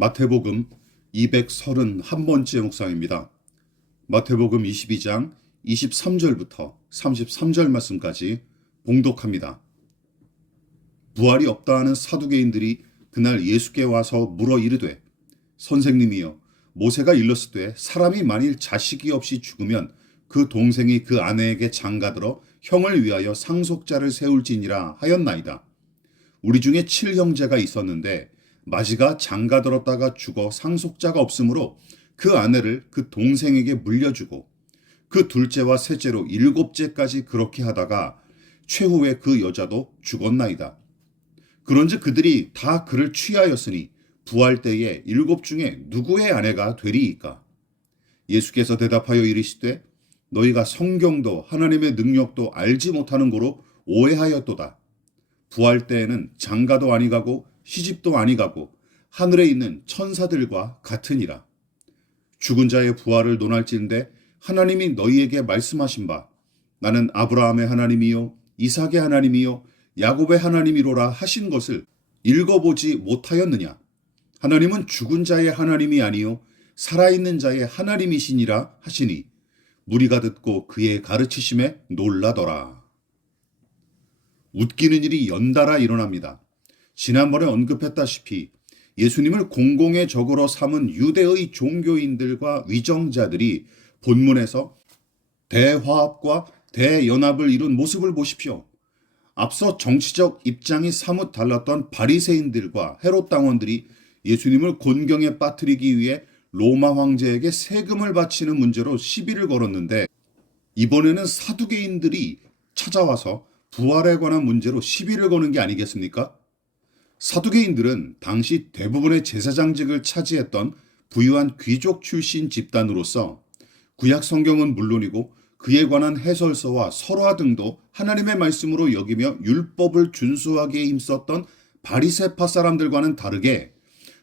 마태복음 231번째 묵상입니다. 마태복음 22장 23절부터 33절 말씀까지 봉독합니다. 부활이 없다 하는 사두개인들이 그날 예수께 와서 물어 이르되, 선생님이여, 모세가 일렀으되 사람이 만일 자식이 없이 죽으면 그 동생이 그 아내에게 장가들어 형을 위하여 상속자를 세울지니라 하였나이다. 우리 중에 7형제가 있었는데 마지가 장가들었다가 죽어 상속자가 없으므로 그 아내를 그 동생에게 물려주고 그 둘째와 셋째로 7째까지 그렇게 하다가 최후에 그 여자도 죽었나이다. 그런즉 그들이 다 그를 취하였으니 부활 때에 7 중에 누구의 아내가 되리이까? 예수께서 대답하여 이르시되, 너희가 성경도 하나님의 능력도 알지 못하는 고로 오해하였도다. 부활 때에는 장가도 아니가고 시집도 아니가고 하늘에 있는 천사들과 같으니라. 죽은 자의 부활을 논할진대 하나님이 너희에게 말씀하신 바, 나는 아브라함의 하나님이요 이삭의 하나님이요 야곱의 하나님이로라 하신 것을 읽어보지 못하였느냐? 하나님은 죽은 자의 하나님이 아니요 살아있는 자의 하나님이시니라 하시니 무리가 듣고 그의 가르치심에 놀라더라. 웃기는 일이 연달아 일어납니다. 지난번에 언급했다시피 예수님을 공공의 적으로 삼은 유대의 종교인들과 위정자들이 본문에서 대화합과 대연합을 이룬 모습을 보십시오. 앞서 정치적 입장이 사뭇 달랐던 바리새인들과 헤롯 당원들이 예수님을 곤경에 빠뜨리기 위해 로마 황제에게 세금을 바치는 문제로 시비를 걸었는데, 이번에는 사두개인들이 찾아와서 부활에 관한 문제로 시비를 거는 게 아니겠습니까? 사두개인들은 당시 대부분의 제사장직을 차지했던 부유한 귀족 출신 집단으로서 구약 성경은 물론이고 그에 관한 해설서와 설화 등도 하나님의 말씀으로 여기며 율법을 준수하기에 힘썼던 바리새파 사람들과는 다르게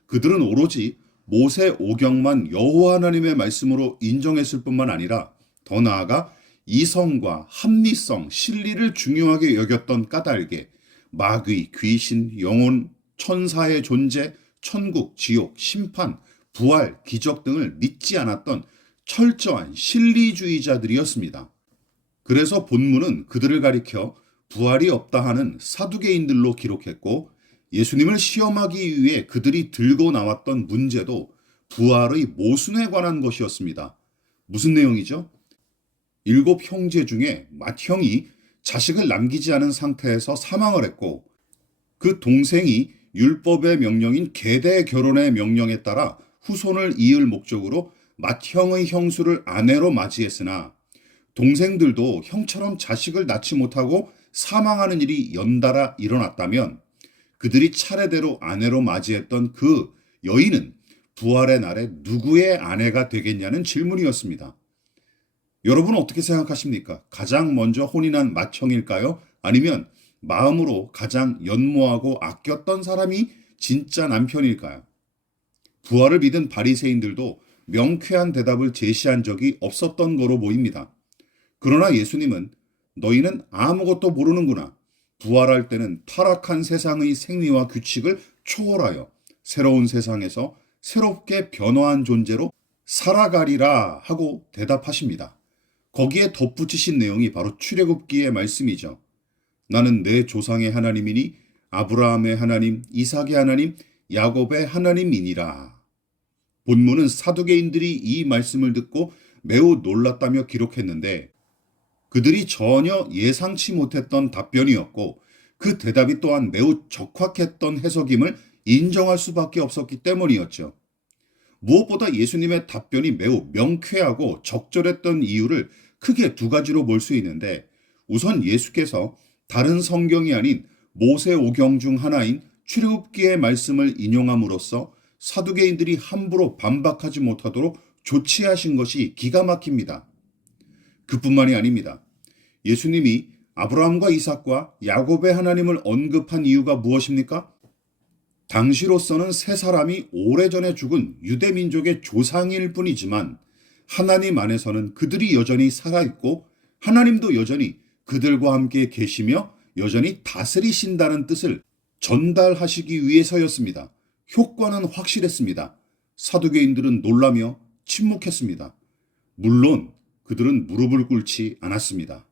그들은 오로지 모세 오경만 여호와 하나님의 말씀으로 인정했을 뿐만 아니라 더 나아가 이성과 합리성, 실리를 중요하게 여겼던 까닭에 마귀, 귀신, 영혼, 천사의 존재, 천국, 지옥, 심판, 부활, 기적 등을 믿지 않았던 철저한 실리주의자들이었습니다. 그래서 본문은 그들을 가리켜 부활이 없다 하는 사두개인들로 기록했고, 예수님을 시험하기 위해 그들이 들고 나왔던 문제도 부활의 모순에 관한 것이었습니다. 무슨 내용이죠? 7 형제 중에 맏형이 자식을 남기지 않은 상태에서 사망을 했고, 그 동생이 율법의 명령인 계대 결혼의 명령에 따라 후손을 이을 목적으로 맏형의 형수를 아내로 맞이했으나 동생들도 형처럼 자식을 낳지 못하고 사망하는 일이 연달아 일어났다면 그들이 차례대로 아내로 맞이했던 그 여인은 부활의 날에 누구의 아내가 되겠냐는 질문이었습니다. 여러분은 어떻게 생각하십니까? 가장 먼저 혼인한 맏형일까요? 아니면 마음으로 가장 연모하고 아꼈던 사람이 진짜 남편일까요? 부활을 믿은 바리새인들도 명쾌한 대답을 제시한 적이 없었던 거로 보입니다. 그러나 예수님은 너희는 아무것도 모르는구나. 부활할 때는 타락한 세상의 생리와 규칙을 초월하여 새로운 세상에서 새롭게 변화한 존재로 살아가리라 하고 대답하십니다. 거기에 덧붙이신 내용이 바로 출애굽기의 말씀이죠. 나는 내 조상의 하나님이니 아브라함의 하나님, 이삭의 하나님, 야곱의 하나님이니라. 본문은 사두개인들이 이 말씀을 듣고 매우 놀랐다며 기록했는데, 그들이 전혀 예상치 못했던 답변이었고 그 대답이 또한 매우 적확했던 해석임을 인정할 수밖에 없었기 때문이었죠. 무엇보다 예수님의 답변이 매우 명쾌하고 적절했던 이유를 크게 2가지로 볼 수 있는데, 우선 예수께서 다른 성경이 아닌 모세 오경 중 하나인 출애굽기의 말씀을 인용함으로써 사두개인들이 함부로 반박하지 못하도록 조치하신 것이 기가 막힙니다. 그뿐만이 아닙니다. 예수님이 아브라함과 이삭과 야곱의 하나님을 언급한 이유가 무엇입니까? 당시로서는 세 사람이 오래전에 죽은 유대민족의 조상일 뿐이지만 하나님 안에서는 그들이 여전히 살아있고 하나님도 여전히 그들과 함께 계시며 여전히 다스리신다는 뜻을 전달하시기 위해서였습니다. 효과는 확실했습니다. 사두개인들은 놀라며 침묵했습니다. 물론 그들은 무릎을 꿇지 않았습니다.